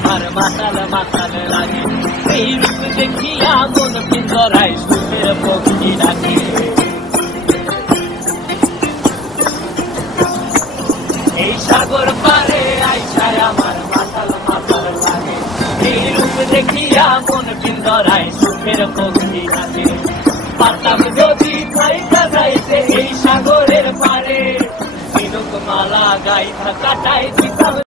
আমার মাতাল মাতাল লাগে, এই রূপ দেখিয়া মন পিঞ্জরায় সুখের পক্ষী ডাকে। এই সাগর পারে আইসায় আমার মাতাল মাতাল লাগে, এই রূপ দেখিয়া মন পিঞ্জরায় সুখের পক্ষী ডাকে। পারতাম যদি থাইকা যাইতে এই সাগরের পারে, তিলক মালা গাইথা কাটাই দিতাম।